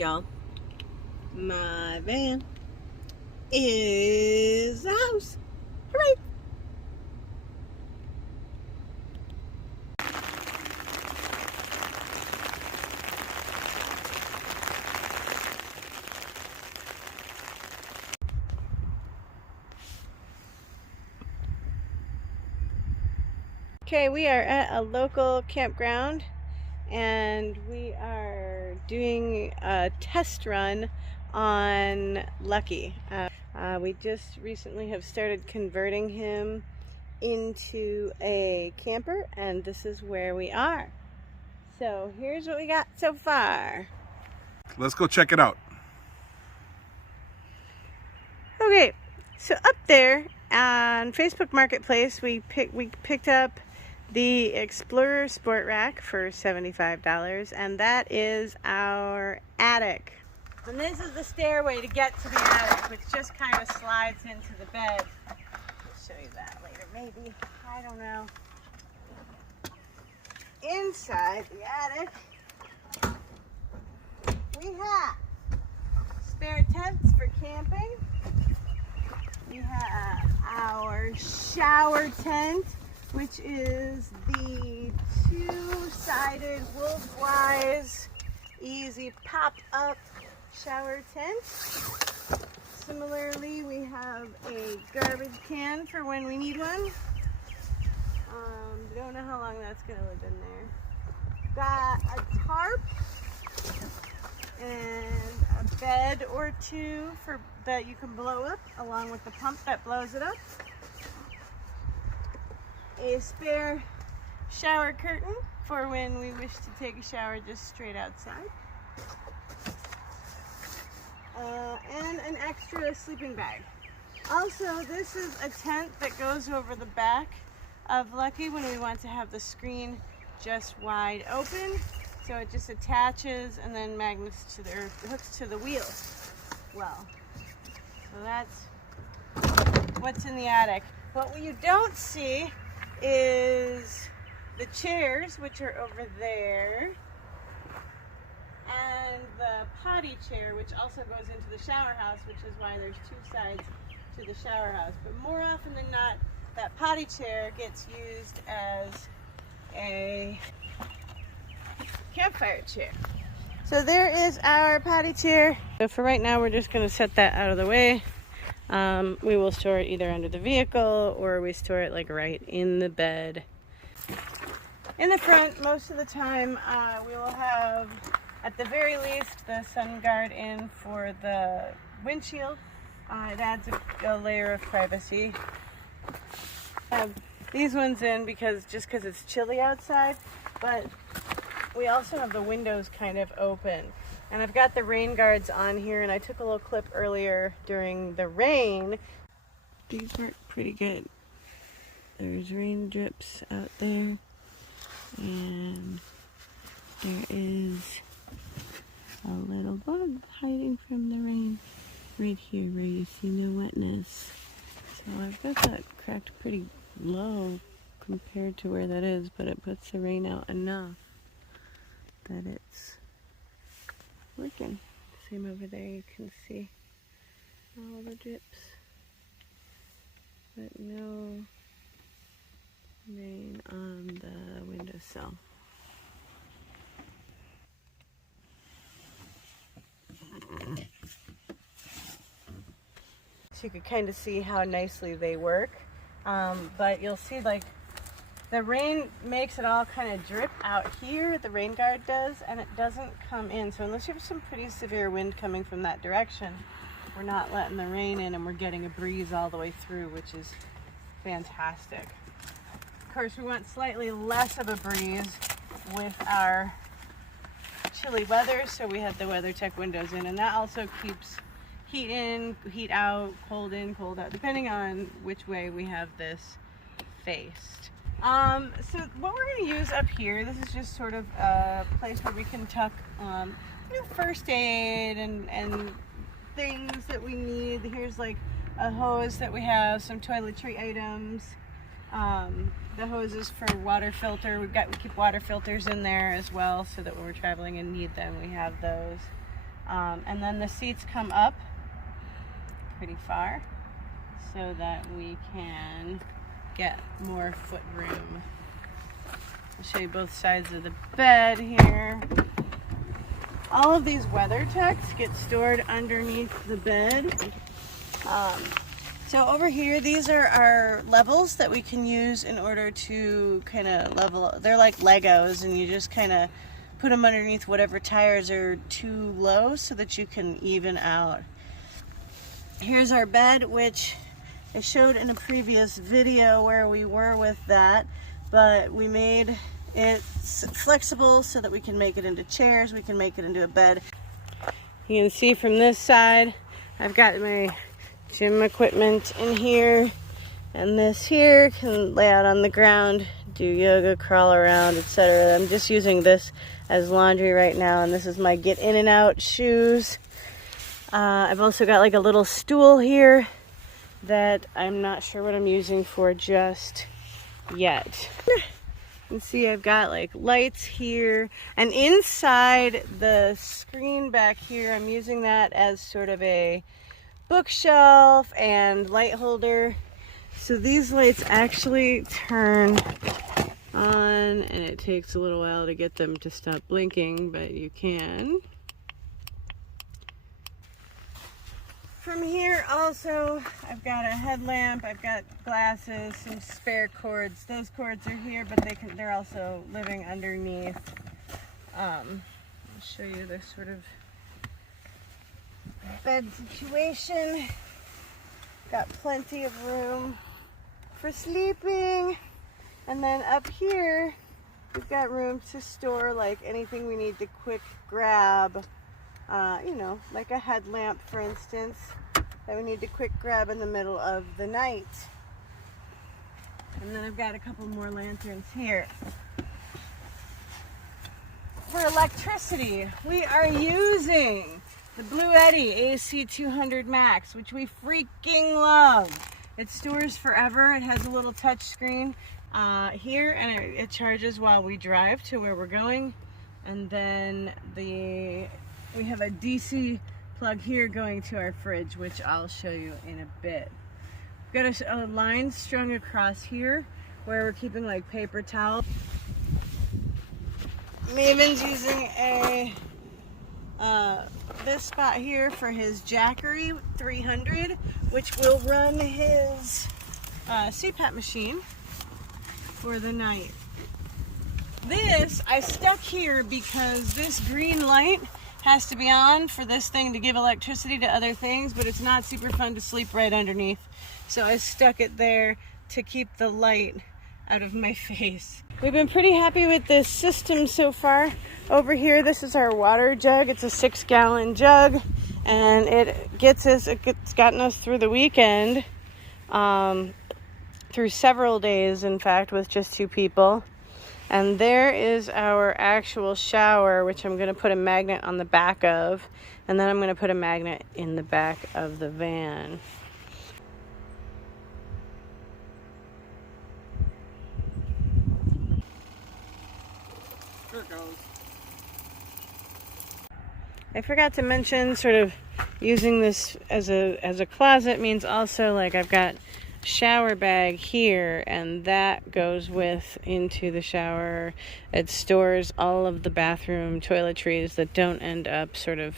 y'all. My van is the house. Hooray! Okay, we are at a local campground and we are doing a test run on Lucky. We just recently have started converting him into a camper, and this is where we are. So here's what we got so far. Let's go check it out. Okay, so up there on Facebook Marketplace, we picked up the Explorer Sport Rack for $75, and that is our attic. And this is the stairway to get to the attic, which just kind of slides into the bed. I'll show you that later, maybe. I don't know. Inside the attic, we have spare tents for camping. We have our shower tent, which is the two-sided wolf-wise easy pop-up shower tent. Similarly, we have a garbage can for when we need one. Don't know how long that's gonna live in there. Got a tarp and a bed or two that you can blow up, along with the pump that blows it up. A spare shower curtain for when we wish to take a shower just straight outside. And an extra sleeping bag. Also, this is a tent that goes over the back of Lucky when we want to have the screen just wide open. So it just attaches and then magnets to hooks to the wheel. Well, so that's what's in the attic. What you don't see is the chairs, which are over there, and the potty chair, which also goes into the shower house, which is why there's two sides to the shower house. But more often than not, that potty chair gets used as a campfire chair. So there is our potty chair. So for right now, we're just going to set that out of the way. We will store it either under the vehicle, or we store it like right in the bed. In the front, most of the time, we will have, at the very least, the sun guard in for the windshield. It adds a layer of privacy. I have these ones in because it's chilly outside, but we also have the windows kind of open. And I've got the rain guards on here, and I took a little clip earlier during the rain. These work pretty good. There's rain drips out there, and there is a little bug hiding from the rain right here where you see no wetness. So I've got that cracked pretty low compared to where that is, but it puts the rain out enough that it's working. Same over there, you can see all the drips, but no rain on the windowsill. So you can kind of see how nicely they work, but you'll see like the rain makes it all kind of drip out here, the rain guard does, and it doesn't come in. So unless you have some pretty severe wind coming from that direction, we're not letting the rain in, and we're getting a breeze all the way through, which is fantastic. Of course, we want slightly less of a breeze with our chilly weather, so we had the WeatherTech windows in, and that also keeps heat in, heat out, cold in, cold out, depending on which way we have this faced. So what we're going to use up here, this is just sort of a place where we can tuck first aid and things that we need. Here's like a hose that we have, some toiletry items, the hoses for water filter. We keep water filters in there as well, so that when we're traveling and need them, we have those. And then the seats come up pretty far so that we can get more foot room. I'll show you both sides of the bed here. All of these WeatherTechs get stored underneath the bed. So over here, these are our levels that we can use in order to kind of level. They're like Legos, and you just kind of put them underneath whatever tires are too low so that you can even out. Here's our bed, which I showed in a previous video where we were with that, but we made it flexible so that we can make it into chairs, we can make it into a bed. You can see from this side, I've got my gym equipment in here, and this here can lay out on the ground, do yoga, crawl around, etc. I'm just using this as laundry right now, and this is my get in and out shoes. I've also got like a little stool here that I'm not sure what I'm using for just yet. You can see I've got like lights here, and inside the screen back here, I'm using that as sort of a bookshelf and light holder. So these lights actually turn on, and it takes a little while to get them to stop blinking, but you can. From here also, I've got a headlamp, I've got glasses, some spare cords. Those cords are here, but they're also living underneath. I'll show you this sort of bed situation. Got plenty of room for sleeping. And then up here, we've got room to store like anything we need to quick grab. You know, like a headlamp, for instance, that we need to quick grab in the middle of the night. And then I've got a couple more lanterns here. For electricity, we are using the Blue Eddy AC200 Max, which we freaking love. It stores forever. It has a little touch screen here, and it charges while we drive to where we're going. And then we have a DC plug here going to our fridge, which I'll show you in a bit. We've got a line strung across here where we're keeping like paper towels. Maven's using this spot here for his Jackery 300, which will run his CPAP machine for the night. This I stuck here because this green light has to be on for this thing to give electricity to other things, but it's not super fun to sleep right underneath. So I stuck it there to keep the light out of my face. We've been pretty happy with this system so far. Over here, this is our water jug. It's a 6-gallon jug, and it's gotten us through the weekend, through several days, in fact, with just 2 people. And there is our actual shower, which I'm going to put a magnet on the back of, and then I'm going to put a magnet in the back of the van. There it goes. I forgot to mention, sort of using this as a closet means also like I've got shower bag here, and that goes into the shower. It stores all of the bathroom toiletries that don't end up sort of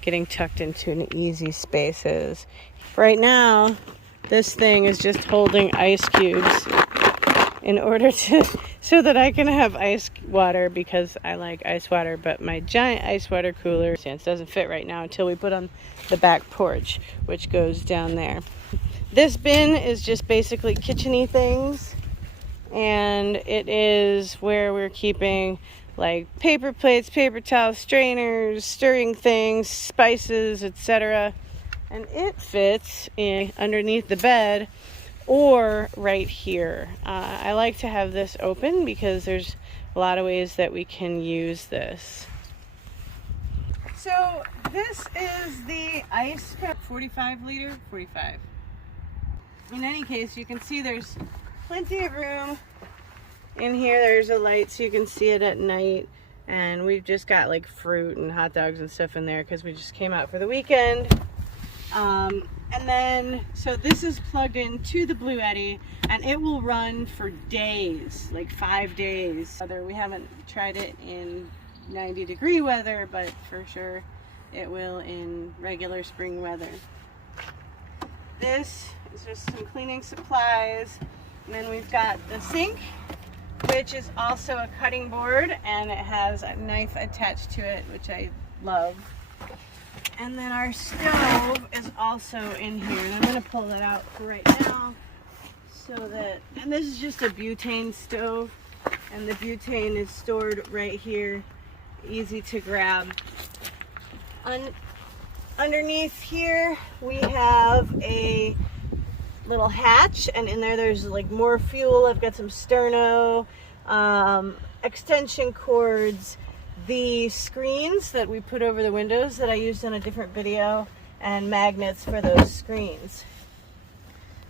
getting tucked into an easy spaces. Right now, this thing is just holding ice cubes in order so that I can have ice water, because I like ice water, but my giant ice water cooler doesn't fit right now until we put on the back porch, which goes down there. This bin is just basically kitchen-y things, and it is where we're keeping like paper plates, paper towels, strainers, stirring things, spices, etc. And it fits underneath the bed or right here. I like to have this open because there's a lot of ways that we can use this. So this is the ice 45 liter, 45. In any case, you can see there's plenty of room in here. There's a light so you can see it at night. And we've just got like fruit and hot dogs and stuff in there because we just came out for the weekend. And then, so this is plugged into the Blue Eddy, and it will run for days, like 5 days. We haven't tried it in 90-degree weather, but for sure it will in regular spring weather. This is just some cleaning supplies. And then we've got the sink, which is also a cutting board, and it has a knife attached to it, which I love. And then our stove is also in here, and I'm going to pull that out for right now, so that, and this is just a butane stove, and the butane is stored right here, easy to grab. Underneath here we have a little hatch, and in there there's like more fuel. I've got some sterno, extension cords, the screens that we put over the windows that I used in a different video, and magnets for those screens.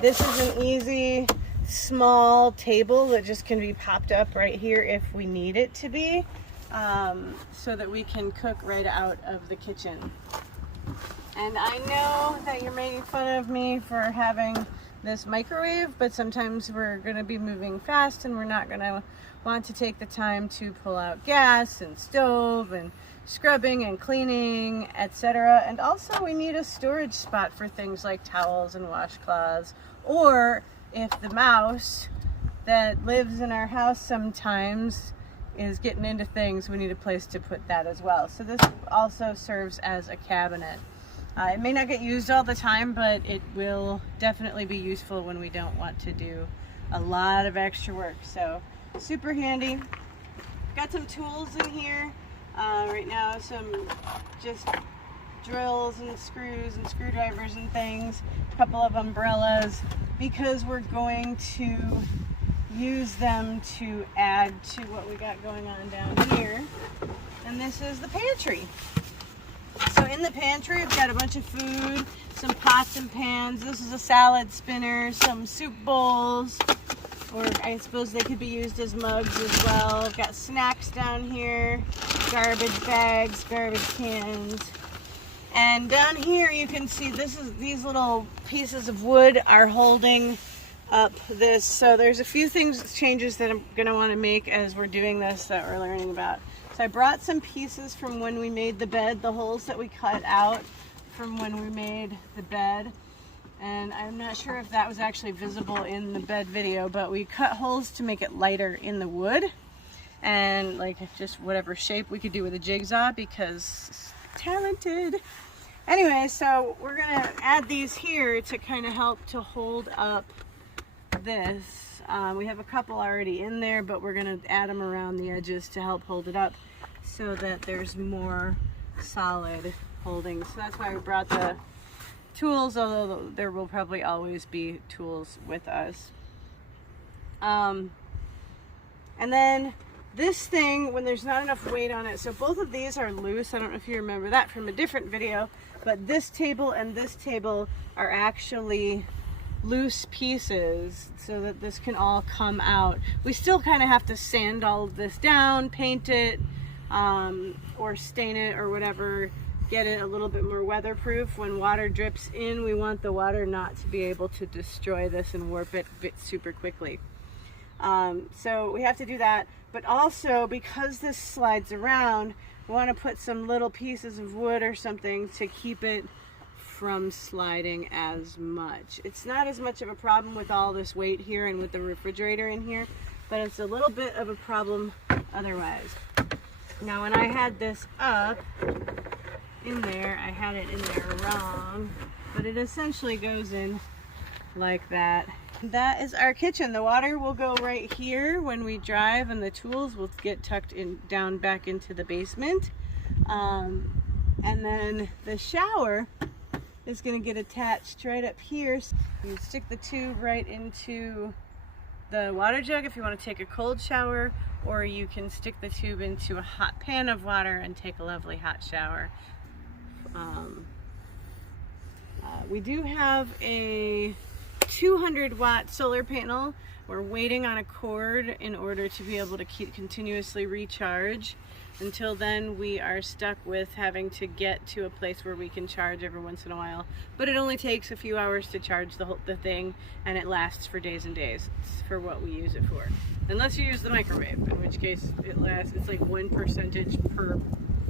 This is an easy small table that just can be popped up right here if we need it to be, so that we can cook right out of the kitchen. And I know that you're making fun of me for having this microwave, but sometimes we're going to be moving fast and we're not going to want to take the time to pull out gas and stove and scrubbing and cleaning, etc. And also we need a storage spot for things like towels and washcloths, or if the mouse that lives in our house sometimes is getting into things, we need a place to put that as well. So this also serves as a cabinet. It may not get used all the time, but it will definitely be useful when we don't want to do a lot of extra work. So super handy. Got some tools in here right now, some just drills and screws and screwdrivers and things, a couple of umbrellas, because we're going to use them to add to what we got going on down here. And this is the pantry. So in the pantry we've got a bunch of food, some pots and pans. This is a salad spinner, some soup bowls, or I suppose they could be used as mugs as well. I've got snacks down here, garbage bags, garbage cans. And down here you can see these little pieces of wood are holding up this. So there's a few changes that I'm going to want to make as we're doing this that we're learning about. So I brought some pieces from when we made the bed, the holes that we cut out from when we made the bed. And I'm not sure if that was actually visible in the bed video, but we cut holes to make it lighter in the wood, and like just whatever shape we could do with a jigsaw, because talented. Anyway, so we're gonna add these here to kind of help to hold up this. We have a couple already in there, but we're gonna add them around the edges to help hold it up so that there's more solid holding. So that's why we brought the tools, although there will probably always be tools with us. And then this thing, when there's not enough weight on it, so both of these are loose. I don't know if you remember that from a different video, but this table and this table are actually loose pieces so that this can all come out. We still kind of have to sand all of this down, paint it, or stain it or whatever, get it a little bit more weatherproof. When water drips in, we want the water not to be able to destroy this and warp it super quickly. So we have to do that, but also because this slides around, we want to put some little pieces of wood or something to keep it from sliding as much. It's not as much of a problem with all this weight here and with the refrigerator in here, but it's a little bit of a problem otherwise. Now when I had this up in there, I had it in there wrong, but it essentially goes in like that. That is our kitchen. The water will go right here when we drive, and the tools will get tucked in down back into the basement. And then the shower is going to get attached right up here. You stick the tube right into the water jug if you want to take a cold shower, or you can stick the tube into a hot pan of water and take a lovely hot shower. We do have a 200-watt solar panel. We're waiting on a cord in order to be able to continuously recharge. Until then, we are stuck with having to get to a place where we can charge every once in a while. But it only takes a few hours to charge the thing, and it lasts for days and days. It's for what we use it for. Unless you use the microwave, in which case it's like 1% per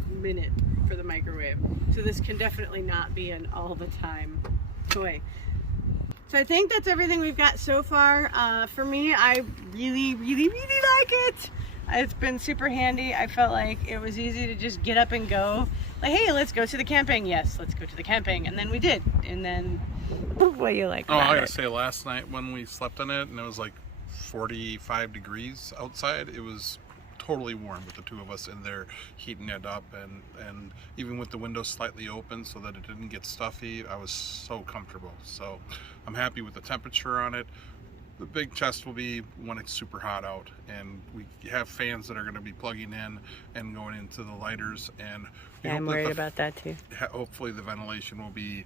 minute for the microwave. So this can definitely not be an all the time toy. So I think that's everything we've got so far. For me, I really like it. It's been super handy. I felt like it was easy to just get up and go. Like, hey, let's go to the camping. Yes, let's go to the camping. And then we did. And then, what do you like about it? I gotta say, last night when we slept in it and it was like 45 degrees outside, it was totally warm with the two of us in there heating it up, and even with the windows slightly open so that it didn't get stuffy, I was so comfortable. So I'm happy with the temperature on it. The big test will be when it's super hot out, and we have fans that are going to be plugging in and going into the lighters, and yeah, I'm worried about that too. Hopefully the ventilation will be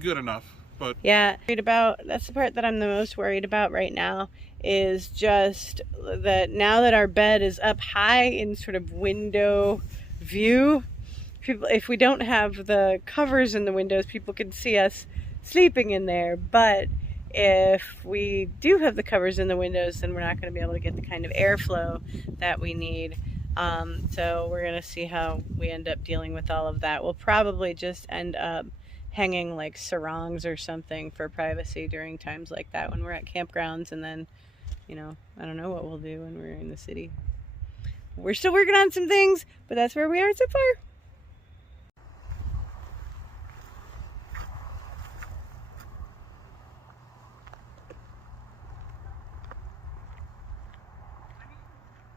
good enough. But yeah, that's the part that I'm the most worried about right now, is just that now that our bed is up high in sort of window view, if we don't have the covers in the windows, people can see us sleeping in there. But if we do have the covers in the windows, then we're not going to be able to get the kind of airflow that we need. So we're going to see how we end up dealing with all of that. We'll probably just end up hanging like sarongs or something for privacy during times like that when we're at campgrounds, and then, you know, I don't know what we'll do when we're in the city. We're still working on some things, but that's where we are so far.